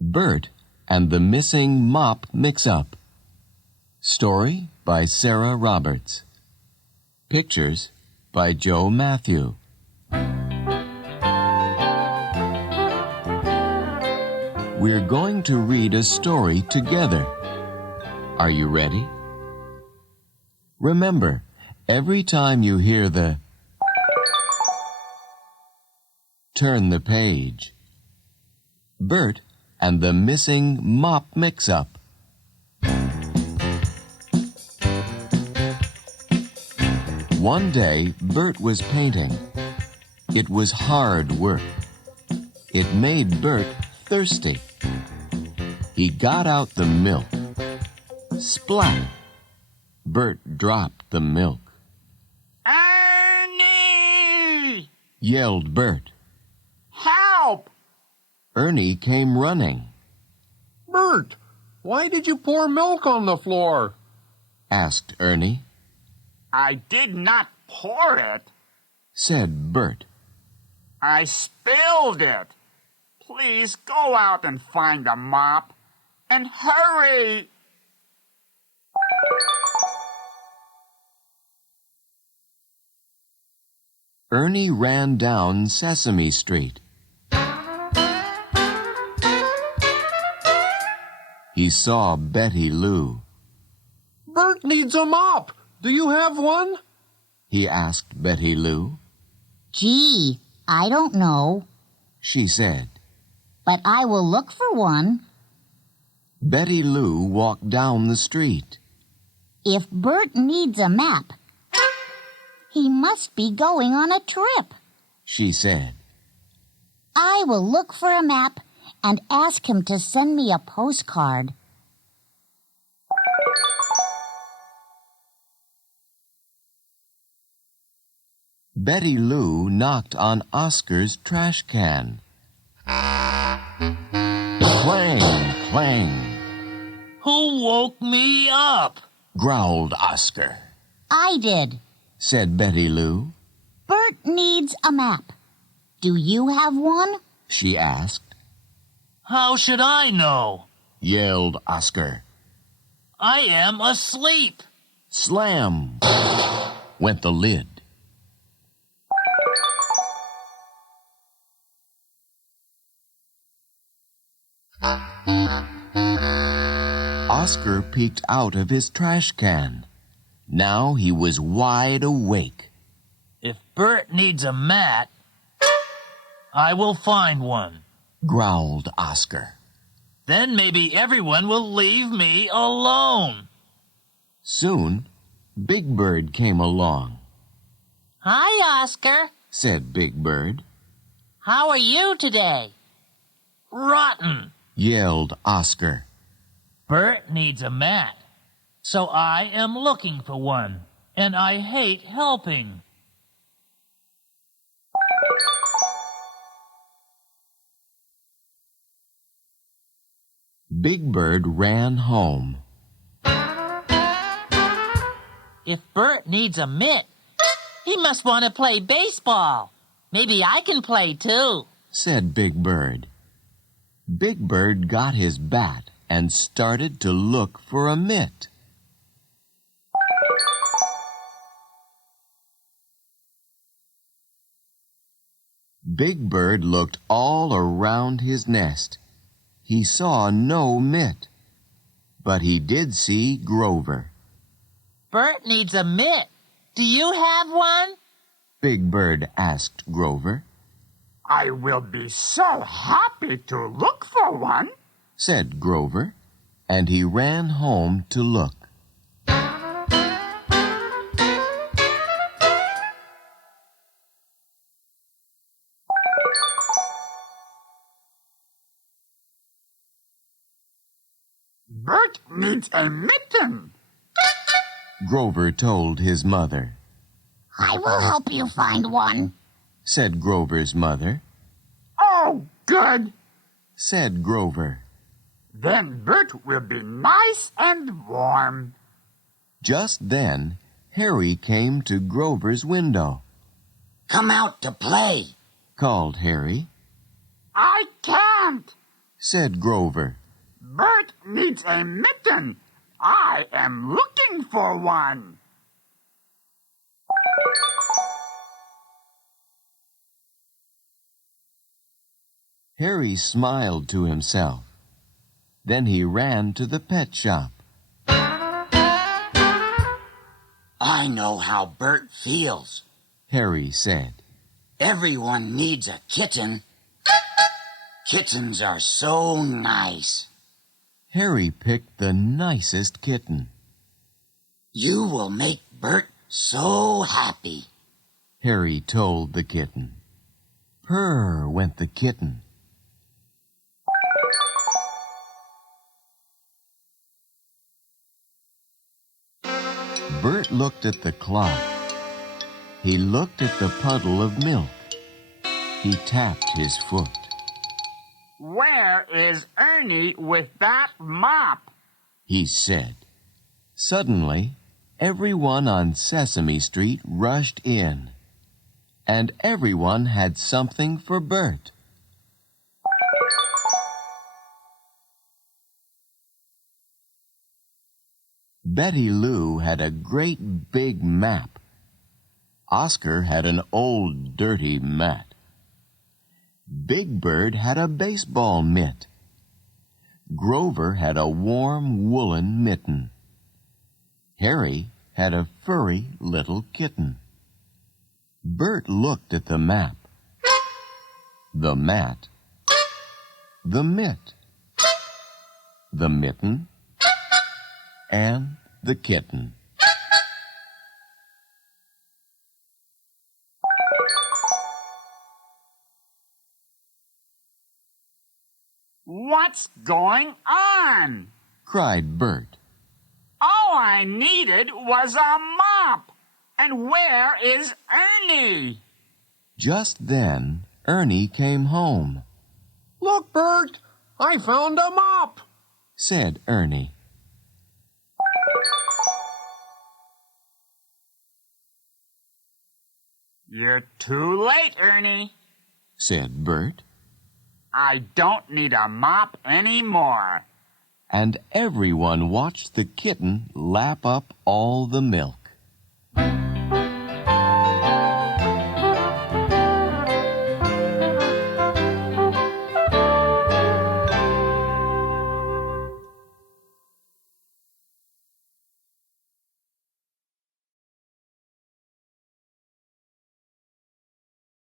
Bert and the Missing Mop Mix-Up. Story by Sarah Roberts. Pictures by Joe Matthew. We're going to read a story together. Are you ready? Remember, every time you hear the turn the page. Bert and the Missing Mop Mix-Up. One day, Bert was painting. It was hard work. It made Bert thirsty. He got out the milk. Splat! Bert dropped the milk. Ernie! Yelled Bert. Help! Ernie came running. Bert, why did you pour milk on the floor? Asked Ernie. I did not pour it. Said Bert. I spilled it. Please go out and find a mop. And hurry! Ernie ran down Sesame Street. He saw Betty Lou. Bert needs a mop. Do you have one? He asked Betty Lou. Gee, I don't know, She said. but I will look for one. Betty Lou walked down the street. If Bert needs a map, he must be going on a trip. She said. I will look for a map and ask him to send me a postcard. Betty Lou knocked on Oscar's trash can. Clang, clang, Who woke me up? growled Oscar. I did. Said Betty Lou. Bert needs a map. Do you have one? She asked. How should I know? Yelled Oscar. I am asleep. Slam! Went the lid. Oscar peeked out of his trash can. Now he was wide awake. If Bert needs a mat, I will find one. Growled Oscar. Then maybe everyone will leave me alone. Soon, Big Bird came along. Hi, Oscar. Said Big Bird. How are you today? Rotten. Yelled Oscar. Bert needs a mat, so I am looking for one, and I hate helping. Big Bird ran home. If Bert needs a mitt, he must want to play baseball. Maybe I can play too. Said Big Bird. Big Bird got his bat and started to look for a mitt. Big Bird looked all around his nest. He saw no mitt, but he did see Grover. Bert needs a mitt. Do you have one? Big Bird asked Grover. I will be so happy to look for one. Said Grover, and he ran home to look. Bert needs a mitten. Grover told his mother. I will help you find one. Said Grover's mother. Oh, good. Said Grover. Then Bert will be nice and warm. Just then, Harry came to Grover's window. Come out to play. Called Harry. I can't. said Grover. Bert needs a mitten. I am looking for one. Harry smiled to himself. Then he ran to the pet shop. I know how Bert feels, Harry said. Everyone needs a kitten. Kittens are so nice. Harry picked the nicest kitten. You will make Bert so happy, Harry told the kitten. Purr went the kitten. Bert looked at the clock. He looked at the puddle of milk. He tapped his foot. Where is Ernie with that mop? He said. Suddenly, everyone on Sesame Street rushed in. And everyone had something for Bert. Betty Lou had a great big map. Oscar had an old dirty mat. Big Bird had a baseball mitt. Grover had a warm woolen mitten. Harry had a furry little kitten. Bert looked at the map, the mat, the mitt, the mitten, and the kitten. What's going on? Cried Bert. All I needed was a mop. And where is Ernie? Just then, Ernie came home, Look, Bert, I found a mop. said Ernie. You're too late, Ernie. Said Bert, I don't need a mop anymore. and everyone watched the kitten lap up all the milk.